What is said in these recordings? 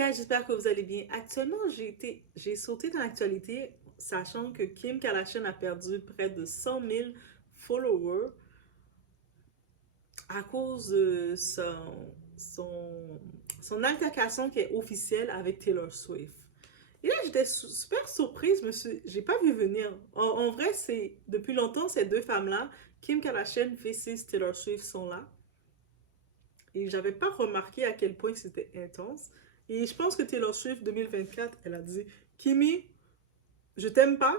gars, j'espère que vous allez bien. Actuellement, j'ai sauté dans l'actualité, sachant que Kim Kardashian a perdu près de 100 000 followers à cause de son altercation qui est officielle avec Taylor Swift. Et là, j'étais super surprise, j'ai pas vu venir. En vrai, c'est depuis longtemps, ces deux femmes-là, Kim Kardashian vs Taylor Swift, sont là. Et j'avais pas remarqué à quel point c'était intense. Et je pense que Taylor Swift 2024, elle a dit Kimi, je t'aime pas.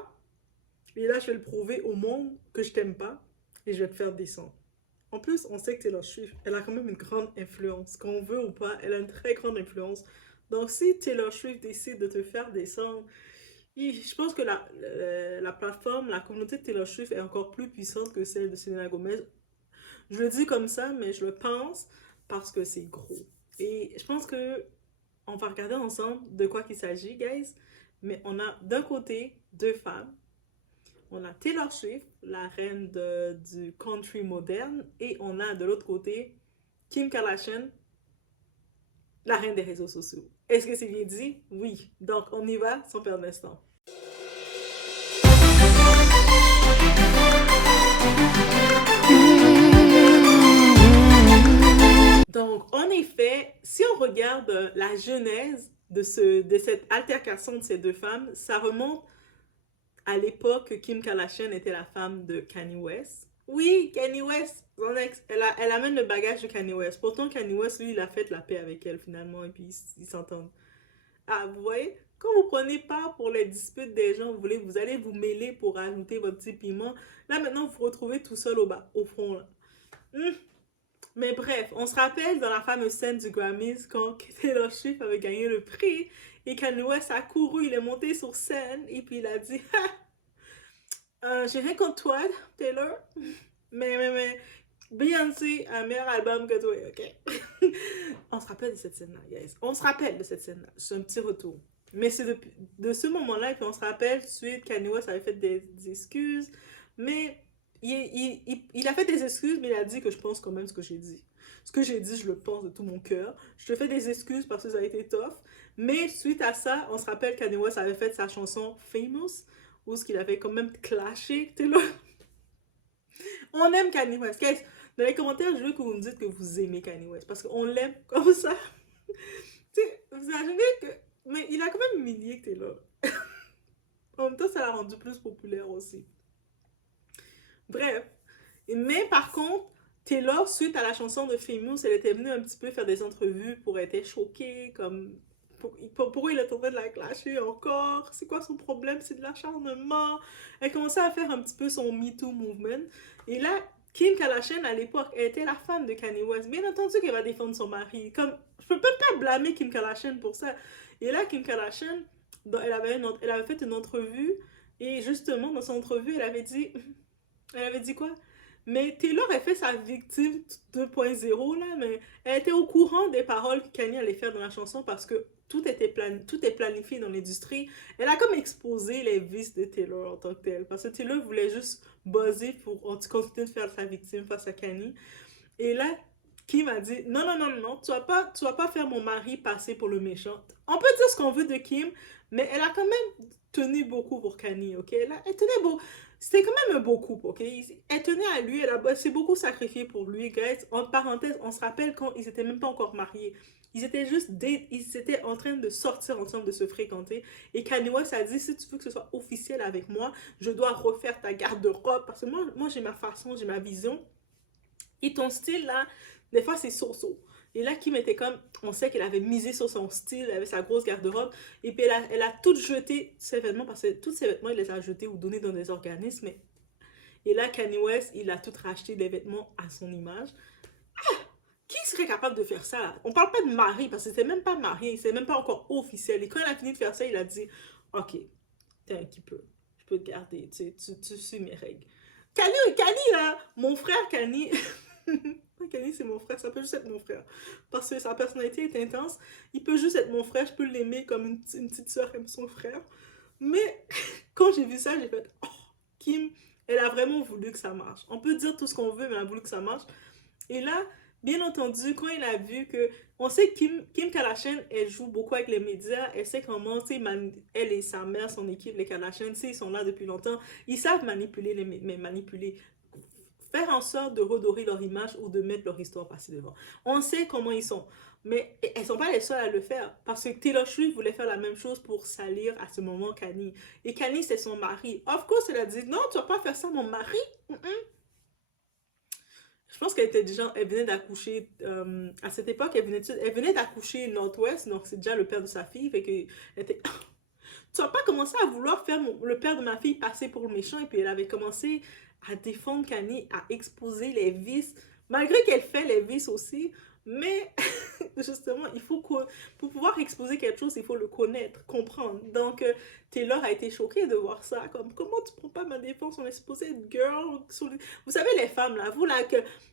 Et là, je vais le prouver au monde que je t'aime pas. Et je vais te faire descendre. En plus, on sait que Taylor Swift, elle a quand même une grande influence. Qu'on veut ou pas, elle a une très grande influence. Donc, si Taylor Swift décide de te faire descendre, je pense que la plateforme, la communauté de Taylor Swift est encore plus puissante que celle de Selena Gomez. Je le dis comme ça, mais je le pense parce que c'est gros. Et je pense que on va regarder ensemble de quoi qu'il s'agit, guys. Mais on a d'un côté deux femmes. On a Taylor Swift, la reine du country moderne. Et on a de l'autre côté Kim Kardashian, la reine des réseaux sociaux. Est-ce que c'est bien dit? Oui. Donc on y va sans perdre d'instant. Donc, en effet, si on regarde la genèse de cette altercation de ces deux femmes, ça remonte à l'époque que Kim Kardashian était la femme de Kanye West. Oui, Kanye West, son ex, elle amène le bagage de Kanye West. Pourtant, Kanye West, lui, il a fait la paix avec elle finalement et puis ils s'entendent. Ah, vous voyez, quand vous prenez part pour les disputes des gens, vous allez vous mêler pour ajouter votre petit piment. Là, maintenant, vous vous retrouvez tout seul au fond. Là. Mais bref, on se rappelle dans la fameuse scène du Grammys quand Taylor Swift avait gagné le prix et Kanye West a couru, il est monté sur scène et puis il a dit j'ai rien contre toi, Taylor, mais Beyoncé a un meilleur album que toi, ok? On se rappelle de cette scène-là, guys. On se rappelle de cette scène-là. C'est un petit retour. Mais c'est de ce moment-là qu'on se rappelle, suite, Kanye West avait fait des excuses, mais il a fait des excuses, mais il a dit que je pense quand même ce que j'ai dit. Ce que j'ai dit, je le pense de tout mon cœur. Je te fais des excuses parce que ça a été tough. Mais suite à ça, on se rappelle Kanye West avait fait sa chanson Famous, où ce qu'il avait quand même clashé. T'es là. On aime Kanye West. Guys, dans les commentaires, je veux que vous me dites que vous aimez Kanye West. Parce qu'on l'aime comme ça. Tu sais, vous imaginez que... Mais il a quand même humilié que t'es là. En même temps, ça l'a rendu plus populaire aussi. Bref. Mais par contre, Taylor, suite à la chanson de Famous, elle était venue un petit peu faire des entrevues pour être choquée, comme... Pourquoi il est en train de la clasher encore? C'est quoi son problème? C'est de l'acharnement. Elle commençait à faire un petit peu son Me Too movement. Et là, Kim Kardashian, à l'époque, elle était la femme de Kanye West. Bien entendu qu'elle va défendre son mari. Comme, je peux même pas blâmer Kim Kardashian pour ça. Et là, Kim Kardashian, elle avait fait une entrevue. Et justement, dans son entrevue, elle avait dit... Elle avait dit quoi? Mais Taylor a fait sa victime 2.0 là, mais elle était au courant des paroles que Kanye allait faire dans la chanson parce que tout est planifié dans l'industrie. Elle a comme exposé les vices de Taylor en tant que tel. Parce que Taylor voulait juste buzzer pour continuer de faire sa victime face à Kanye. Et là, Kim a dit non, non, non, non, tu vas pas faire mon mari passer pour le méchant. On peut dire ce qu'on veut de Kim, mais elle a quand même tenu beaucoup pour Kanye, ok? Elle tenait beaucoup. C'était quand même un beau couple, ok? Elle tenait à lui, elle s'est beaucoup sacrifiée pour lui, guys. Entre parenthèses, on se rappelle quand ils étaient même pas encore mariés. Ils étaient ils étaient en train de sortir ensemble, de se fréquenter. Et Kanye West a dit, si tu veux que ce soit officiel avec moi, je dois refaire ta garde-robe. Parce que moi j'ai ma façon, j'ai ma vision. Et ton style, là, des fois, c'est so-so. Et là, Kim était comme, on sait qu'elle avait misé sur son style, elle avait sa grosse garde-robe, et puis elle a tout jeté ses vêtements, parce que tous ses vêtements, il les a jetés ou donnés dans des organismes. Et là, Kanye West, il a tout racheté des vêtements à son image. Qui serait capable de faire ça là? On parle pas de mari, parce que c'est même pas marié, c'est même pas encore officiel. Et quand il a fini de faire ça, il a dit, ok, t'es un petit peu, je peux te garder, tu suis mes règles. Kanye là, mon frère Kanye... Kanye, c'est mon frère, ça peut juste être mon frère. Parce que sa personnalité est intense. Il peut juste être mon frère, je peux l'aimer comme une petite soeur aime son frère. Mais quand j'ai vu ça, j'ai fait oh, Kim, elle a vraiment voulu que ça marche. On peut dire tout ce qu'on veut, mais elle a voulu que ça marche. Et là, bien entendu, quand il a vu que... On sait que Kim Kardashian, elle joue beaucoup avec les médias. Elle sait comment, tu sais, elle et sa mère, son équipe, les Kardashian, tu sais, ils sont là depuis longtemps. Ils savent manipuler, manipuler. Faire en sorte de redorer leur image ou de mettre leur histoire passée devant. On sait comment ils sont. Mais elles sont pas les seules à le faire. Parce que Taylor Swift voulait faire la même chose pour salir à ce moment Kanye. Et Kanye, c'est son mari. Of course, elle a dit, non, tu vas pas faire ça, mon mari. Je pense qu'elle était déjà, elle venait d'accoucher, à cette époque, elle venait d'accoucher Northwest, donc c'est déjà le père de sa fille, fait que, elle était, tu vas pas commencer à vouloir faire le père de ma fille passer pour le méchant, et puis elle avait commencé à défendre Kanye, à exposer les vices, malgré qu'elle fait les vices aussi, mais justement, pour pouvoir exposer quelque chose, il faut le connaître, comprendre. Donc, Taylor a été choquée de voir ça, comme, comment tu prends pas ma défense, on est supposé être girl. Vous savez, les femmes, là, vous, là,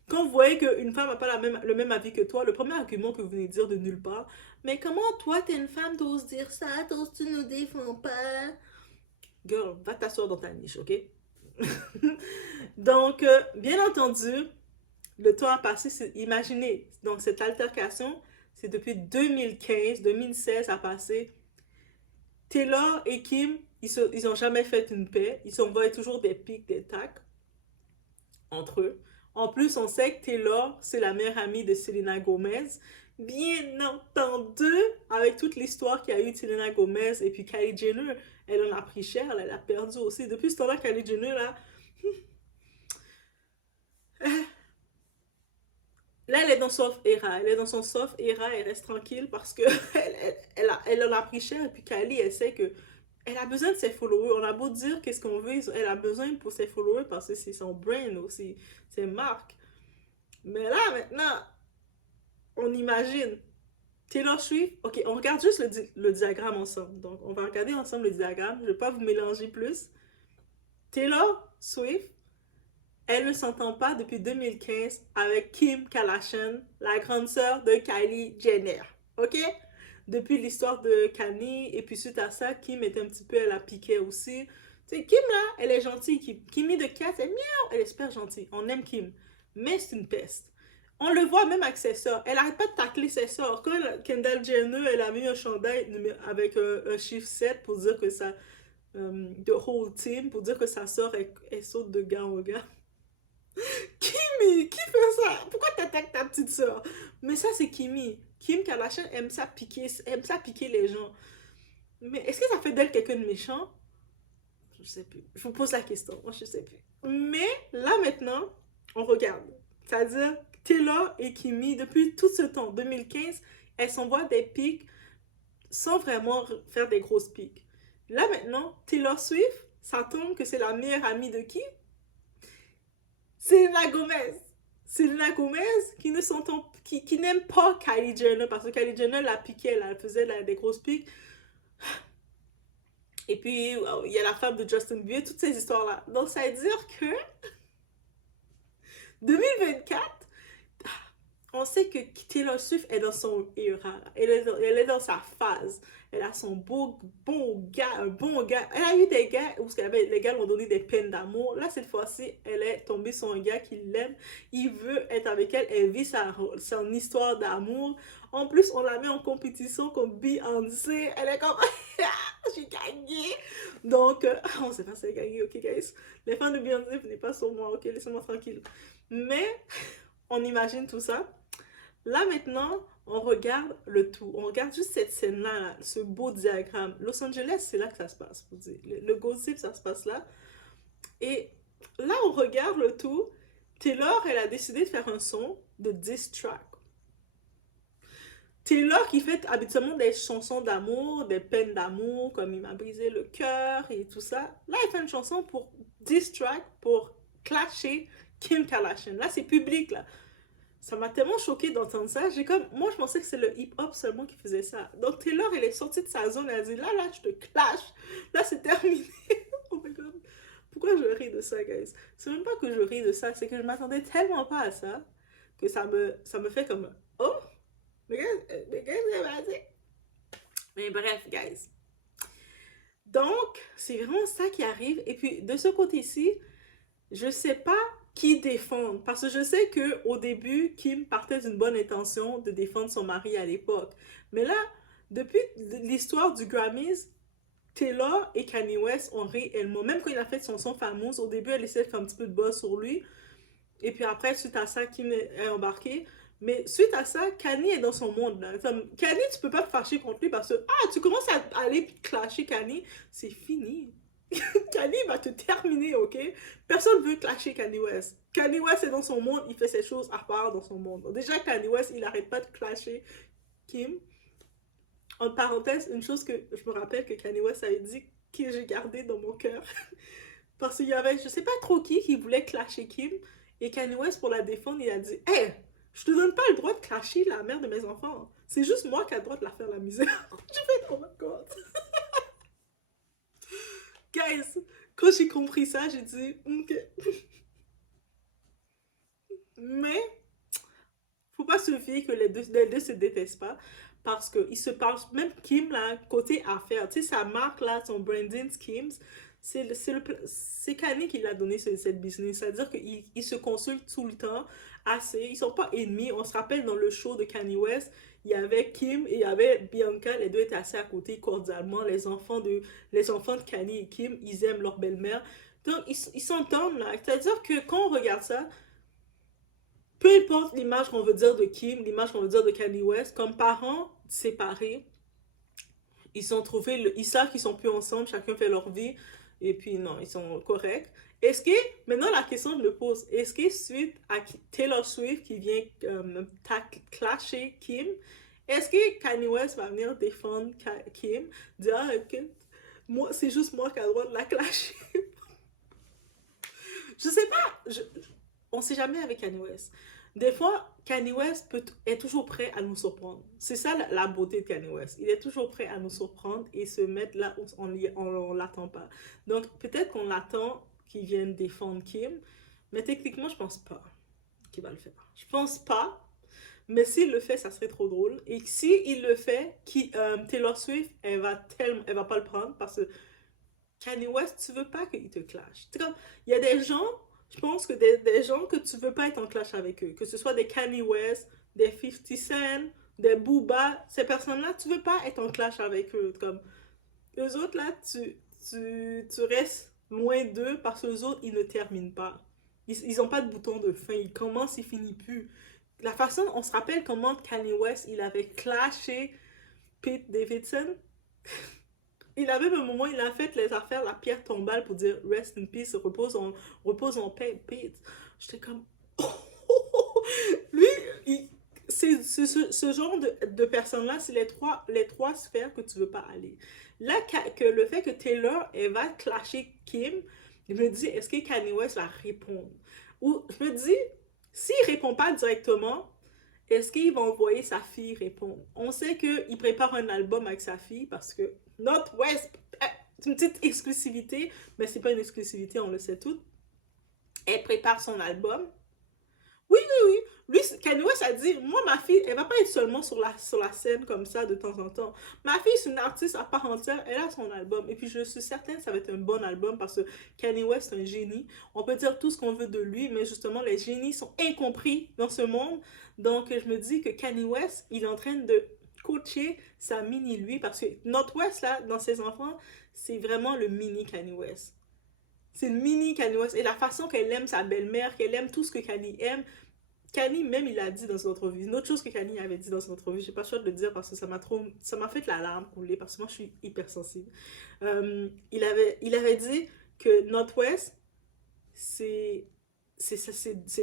quand vous voyez qu'une femme n'a pas le même avis que toi, le premier argument que vous venez dire de nulle part, mais comment toi, t'es une femme, t'oses dire ça, t'oses tu nous défends pas? Girl, va t'asseoir dans ta niche, ok? Donc, bien entendu, le temps a passé, imaginez, donc cette altercation, c'est depuis 2015, 2016 a passé. Taylor et Kim, ils ont jamais fait une paix, ils s'envoient toujours des pics, des tacs entre eux. En plus, on sait que Taylor, c'est la meilleure amie de Selena Gomez. Bien entendu, avec toute l'histoire qu'il y a eu de Selena Gomez et puis Kylie Jenner, elle en a pris cher, elle a perdu aussi. Depuis ce temps-là, Kylie Jenner, là, là, elle est dans soft era. Elle est dans son soft era. Elle reste tranquille parce que elle en a pris cher. Et puis Kylie, elle sait que elle a besoin de ses followers. On a beau dire qu'est-ce qu'on veut, elle a besoin pour ses followers parce que c'est son brand aussi, c'est marque. Mais là, maintenant, on imagine. Taylor Swift, ok, on regarde juste le diagramme ensemble. Donc, on va regarder ensemble le diagramme. Je ne vais pas vous mélanger plus. Taylor Swift, elle ne s'entend pas depuis 2015 avec Kim Kardashian, la grande sœur de Kylie Jenner. Ok? Depuis l'histoire de Kanye, et puis suite à ça, Kim était un petit peu, elle a piqué aussi. Tu sais, Kim là, elle est gentille. Kimmy de Cat, elle est miaou, elle est super gentille. On aime Kim. Mais c'est une peste. On le voit même avec ses sœurs. Elle arrête pas de tacler ses sœurs. Quand Kendall Jenner, elle a mis un chandail avec un chiffre 7 pour dire que ça. The whole team, pour dire que sa sœur, elle saute de gars en gars. Kimi, qui fait ça? Pourquoi t'attaques ta petite soeur? Mais ça, c'est Kimi. Kim Kardashian aime ça piquer les gens. Mais est-ce que ça fait d'elle quelqu'un de méchant? Je sais plus. Je vous pose la question. Moi, je sais plus. Mais là, maintenant, on regarde. C'est-à-dire, Taylor et Kimi, depuis tout ce temps, 2015, elles s'envoient des pics sans vraiment faire des grosses pics. Là, maintenant, Taylor Swift, ça tombe que c'est la meilleure amie de qui? Selena Gomez. Selena Gomez qui n'aime pas Kylie Jenner parce que Kylie Jenner la piquait, elle faisait des grosses piques. Et puis, il y a la femme de Justin Bieber, toutes ces histoires-là. Donc, ça veut dire que 2024, on sait que Taylor Swift est dans son era. Elle est dans sa phase. Elle a son bon gars, un bon gars. Elle a eu des gars où les gars lui ont donné des peines d'amour. Là, cette fois-ci, elle est tombée sur un gars qui l'aime. Il veut être avec elle. Elle vit son histoire d'amour. En plus, on la met en compétition comme Beyoncé. Elle est comme... J'ai gagné. Donc, on sait pas si elle a gagné, ok, guys. Les fans de Beyoncé, venez pas sur moi, ok, laissez-moi tranquille. Mais, on imagine tout ça. Là, maintenant, on regarde le tout. On regarde juste cette scène-là, là, ce beau diagramme. Los Angeles, c'est là que ça se passe, vous dire. Le gossip, ça se passe là. Et là, on regarde le tout. Taylor, elle a décidé de faire un son de diss track. Taylor qui fait habituellement des chansons d'amour, des peines d'amour, comme il m'a brisé le cœur et tout ça. Là, elle fait une chanson pour diss track, pour clasher Kim Kardashian. Là, c'est public, là. Ça m'a tellement choquée d'entendre ça. Moi, je pensais que c'est le hip-hop seulement qui faisait ça. Donc, Taylor, elle est sortie de sa zone. Elle a dit, là, je te clash. Là, c'est terminé. Oh my God. Pourquoi je ris de ça, guys? C'est même pas que je ris de ça. C'est que je m'attendais tellement pas à ça que ça me fait comme, oh, mais guys, mais bref, guys. Donc, c'est vraiment ça qui arrive. Et puis, de ce côté-ci, je sais pas qui défendent. Parce que je sais qu'au début, Kim partait d'une bonne intention de défendre son mari à l'époque. Mais là, depuis l'histoire du Grammys, Taylor et Kanye West ont réellement, même quand il a fait son son fameux, au début, elle essayait de faire un petit peu de buzz sur lui. Et puis après, suite à ça, Kim est embarqué. Mais suite à ça, Kanye est dans son monde. Là. Comme, Kanye, tu peux pas te fâcher contre lui parce que, tu commences à aller clasher Kanye, c'est fini. Kanye va te terminer, ok? Personne veut clasher Kanye West. Kanye West est dans son monde, il fait ses choses à part dans son monde. Déjà, Kanye West, il arrête pas de clasher Kim. En parenthèse, une chose que je me rappelle que Kanye West avait dit que j'ai gardé dans mon cœur. Parce qu'il y avait, je sais pas trop qui voulait clasher Kim. Et Kanye West, pour la défendre, il a dit Hey, je te donne pas le droit de clasher la mère de mes enfants. C'est juste moi qui ai le droit de la faire la misère. Je fais, oh my god. Guys, quand j'ai compris ça, j'ai dit Ok. Mais, faut pas se fier que les deux se détestent pas. Parce qu'ils se parlent, même Kim, là, côté affaires, tu sais, sa marque, là, son branding schemes, c'est Kanye qui l'a donné cette business. C'est-à-dire qu'ils se consultent tout le temps assez. Ils sont pas ennemis. On se rappelle dans le show de Kanye West, il y avait Kim et il y avait Bianca. Les deux étaient assez à côté cordialement. Les enfants de Kanye et Kim, ils aiment leur belle-mère. Donc, ils s'entendent là. C'est-à-dire que quand on regarde ça, peu importe l'image qu'on veut dire de Kim, l'image qu'on veut dire de Kanye West, comme parents séparés, ils savent qu'ils sont plus ensemble, chacun fait leur vie, et puis non, ils sont corrects. Est-ce que, maintenant la question je me pose, est-ce que suite à Taylor Swift qui vient clasher Kim, est-ce que Kanye West va venir défendre Kim, dire que moi, c'est juste moi qui ai le droit de la clasher? Je sais pas, on sait jamais avec Kanye West. Des fois, Kanye West est toujours prêt à nous surprendre. C'est ça la beauté de Kanye West. Il est toujours prêt à nous surprendre et se mettre là où on l'attend pas. Donc, peut-être qu'on l'attend qu'il vienne défendre Kim, mais techniquement, je pense pas qu'il va le faire. Je pense pas, mais s'il le fait, ça serait trop drôle. Et si il le fait, Taylor Swift, elle va pas le prendre parce que Kanye West, tu veux pas qu'il te clash. C'est comme, il y a des gens, je pense que des gens que tu veux pas être en clash avec eux, que ce soit des Kanye West, des 50 Cent, des Booba, ces personnes-là, tu veux pas être en clash avec eux. Comme, eux autres, là, tu restes loin d'eux parce que les autres, ils ne terminent pas. Ils ont pas de bouton de fin. Ils commencent, ils finissent plus. La façon, on se rappelle comment Kanye West, il avait clashé Pete Davidson. Il avait un moment, il a fait les affaires, la pierre tombale pour dire rest in peace, repose en paix, Pete. J'étais comme, lui, c'est ce genre de personnes-là, c'est les trois sphères que tu veux pas aller. Là, que le fait que Taylor, elle va clasher Kim, je me dis, est-ce que Kanye West va répondre? Ou je me dis, s'il répond pas directement, est-ce qu'il va envoyer sa fille répondre? On sait qu'il prépare un album avec sa fille parce que Northwest, c'est une petite exclusivité, mais c'est pas une exclusivité, on le sait tout. Elle prépare son album. Oui, oui, oui. Lui, Kanye West a dit, moi, ma fille, elle va pas être seulement sur la scène comme ça de temps en temps. Ma fille, c'est une artiste à part entière, elle a son album. Et puis, je suis certaine que ça va être un bon album parce que Kanye West est un génie. On peut dire tout ce qu'on veut de lui, mais justement, les génies sont incompris dans ce monde. Donc, je me dis que Kanye West, il est en train de coacher sa mini-lui parce que Northwest, là, dans ses enfants, c'est vraiment le mini Kanye West. C'est le mini Kanye West. Et la façon qu'elle aime sa belle-mère, qu'elle aime tout ce que Kanye aime, Kanye même il a dit dans une entrevue, une autre chose que Kanye avait dit dans une entrevue, j'ai pas le choix de le dire parce que ça m'a fait la larme couler parce que moi je suis hypersensible. Il avait dit que Northwest c'est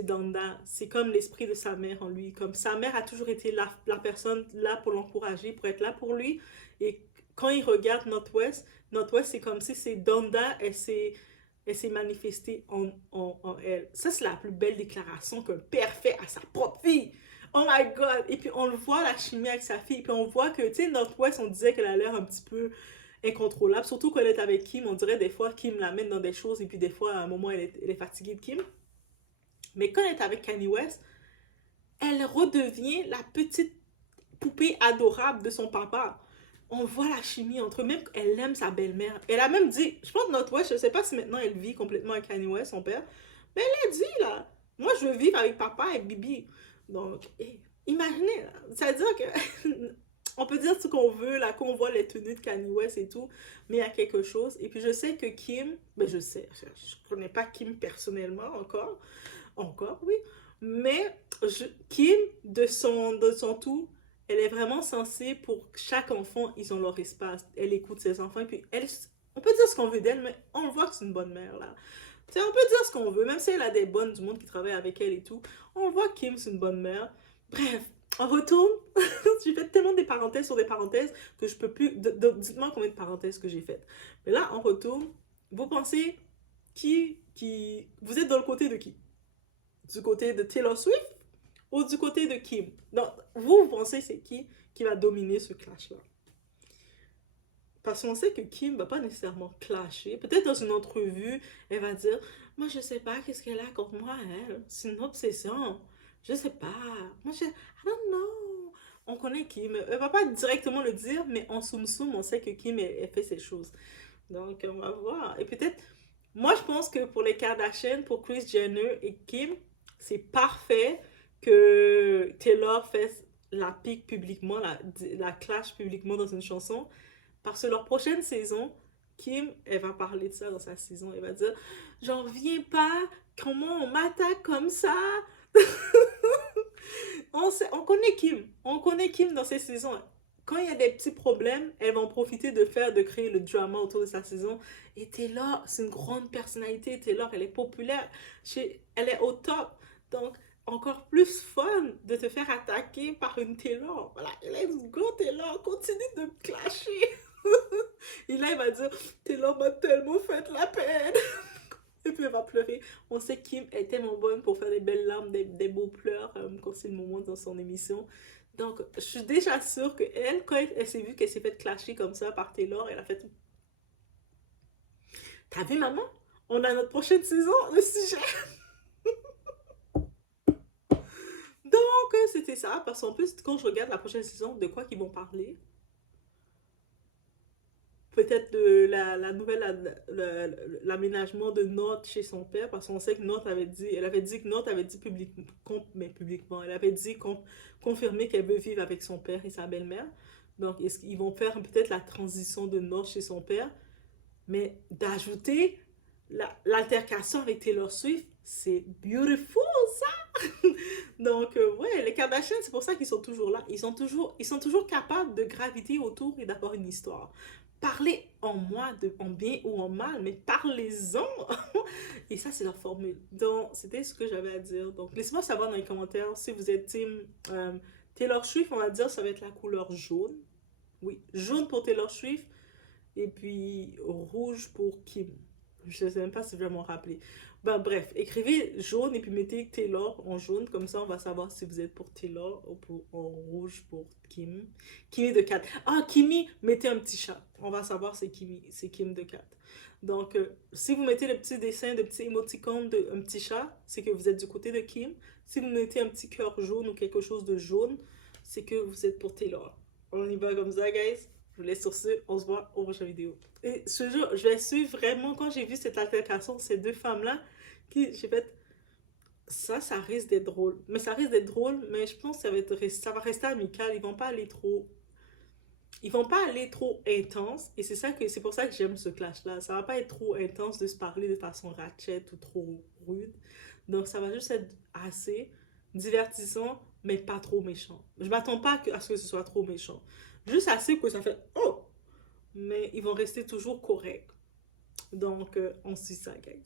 Danda, c'est comme l'esprit de sa mère en lui, comme sa mère a toujours été la personne là pour l'encourager, pour être là pour lui, et quand il regarde Northwest c'est comme si c'est Danda, elle s'est manifestée en elle. Ça, c'est la plus belle déclaration qu'un père fait à sa propre fille. Oh my God! Et puis, on le voit, la chimie avec sa fille. Puis, on voit que, tu sais, Northwest, on disait qu'elle a l'air un petit peu incontrôlable. Surtout quand elle est avec Kim, on dirait des fois Kim l'amène dans des choses et puis des fois, à un moment, elle est fatiguée de Kim. Mais quand elle est avec Kanye West, elle redevient la petite poupée adorable de son papa. On voit la chimie entre eux, même qu'elle aime sa belle-mère. Elle a même dit, je pense que Northwest, je sais pas si maintenant elle vit complètement avec Kanye West, son père, Mais elle a dit, là, moi, je veux vivre avec papa et Bibi. Donc, imaginez, là, ça veut dire que on peut dire ce qu'on veut, là, qu'on voit les tenues de Kanye West et tout, mais il y a quelque chose. Et puis, je sais que Kim, ben, je sais, je ne connais pas Kim personnellement encore, oui, mais Kim, de son tout, elle est vraiment censée, pour chaque enfant, ils ont leur espace. Elle écoute ses enfants, et puis on peut dire ce qu'on veut d'elle, mais on voit que c'est une bonne mère, là. Tu sais, on peut dire ce qu'on veut, même si elle a des bonnes du monde qui travaillent avec elle et tout. On voit que Kim, c'est une bonne mère. Bref, on retourne. J'ai fait tellement des parenthèses sur des parenthèses que je peux plus. Dites-moi combien de parenthèses que j'ai faites. Mais là, on retourne. Vous pensez vous êtes dans le côté de qui? Du côté de Taylor Swift ou du côté de Kim? Donc, vous pensez c'est qui va dominer ce clash-là? Parce qu'on sait que Kim va pas nécessairement clasher. Peut-être dans une entrevue, elle va dire, moi je sais pas qu'est-ce qu'elle a contre moi, elle. C'est une obsession. Je sais pas. I don't know. On connaît Kim. Elle va pas directement le dire, mais en soum-soum, on sait que Kim, elle fait ses choses. Donc, on va voir. Et peut-être, moi je pense que pour les Kardashian, pour Kris Jenner et Kim, c'est parfait que Taylor fasse la pique publiquement, la clash publiquement dans une chanson. Parce que leur prochaine saison, Kim, elle va parler de ça dans sa saison. Elle va dire, j'en reviens pas, comment on m'attaque comme ça. On connaît Kim. On connaît Kim dans ses saisons. Quand il y a des petits problèmes, elle va en profiter de créer le drama autour de sa saison. Et Taylor, c'est une grande personnalité. Taylor, elle est populaire. Elle est au top. Donc, encore plus fun de te faire attaquer par une Taylor. Voilà, let's go Taylor, continue de me clasher. Et là, il va dire, Taylor m'a tellement fait la peine. Et puis elle va pleurer. On sait que Kim est tellement bonne pour faire des belles larmes, des beaux pleurs quand c'est le moment dans son émission. Donc, je suis déjà sûre qu'elle, quand elle s'est vue qu'elle s'est fait clasher comme ça par Taylor, elle a fait, t'as vu maman? On a notre prochaine saison, le sujet. Donc, c'était ça. Parce qu'en plus, quand je regarde la prochaine saison, de quoi qu'ils vont parler? Peut-être de la nouvelle, l'aménagement de Note chez son père, parce qu'on sait que Note avait dit, elle avait dit que Note avait dit publiquement, elle avait dit confirmer qu'elle veut vivre avec son père et sa belle-mère. Donc, est-ce qu'ils vont faire peut-être la transition de Note chez son père, mais d'ajouter l'altercation avec Taylor Swift, c'est beautiful, ça! Donc, ouais, les Kardashians, c'est pour ça qu'ils sont toujours là. Ils sont toujours capables de graviter autour et d'avoir une histoire. Parlez en bien ou en mal, mais parlez-en! Et ça, c'est leur formule. Donc, c'était ce que j'avais à dire. Donc, laissez-moi savoir dans les commentaires si vous êtes team Taylor Swift, on va dire, ça va être la couleur jaune. Oui, jaune pour Taylor Swift et puis rouge pour Kim. Je ne sais même pas si je vais m'en rappeler. Ben, bref, écrivez jaune et puis mettez Taylor en jaune. Comme ça, on va savoir si vous êtes pour Taylor ou en rouge pour Kim. Kimi de 4. Ah, Kimi, mettez un petit chat. On va savoir c'est Kim de 4. Donc, si vous mettez le petit dessin, de petit émoticône de un petit chat, c'est que vous êtes du côté de Kim. Si vous mettez un petit cœur jaune ou quelque chose de jaune, c'est que vous êtes pour Taylor. On y va comme ça, guys. Je vous laisse sur ce. On se voit au prochain vidéo. Et ce jour, je vais suivre vraiment quand j'ai vu cette altercation de ces deux femmes-là, j'ai fait ça risque d'être drôle. Mais ça risque d'être drôle, mais je pense que ça va rester amical. Ils vont pas aller trop intense. Et c'est pour ça que j'aime ce clash-là. Ça va pas être trop intense de se parler de façon ratchet ou trop rude. Donc ça va juste être assez divertissant, mais pas trop méchant. Je m'attends pas à ce que ce soit trop méchant. Juste assez que ça fait oh! Mais ils vont rester toujours corrects. Donc, on suit ça, guys.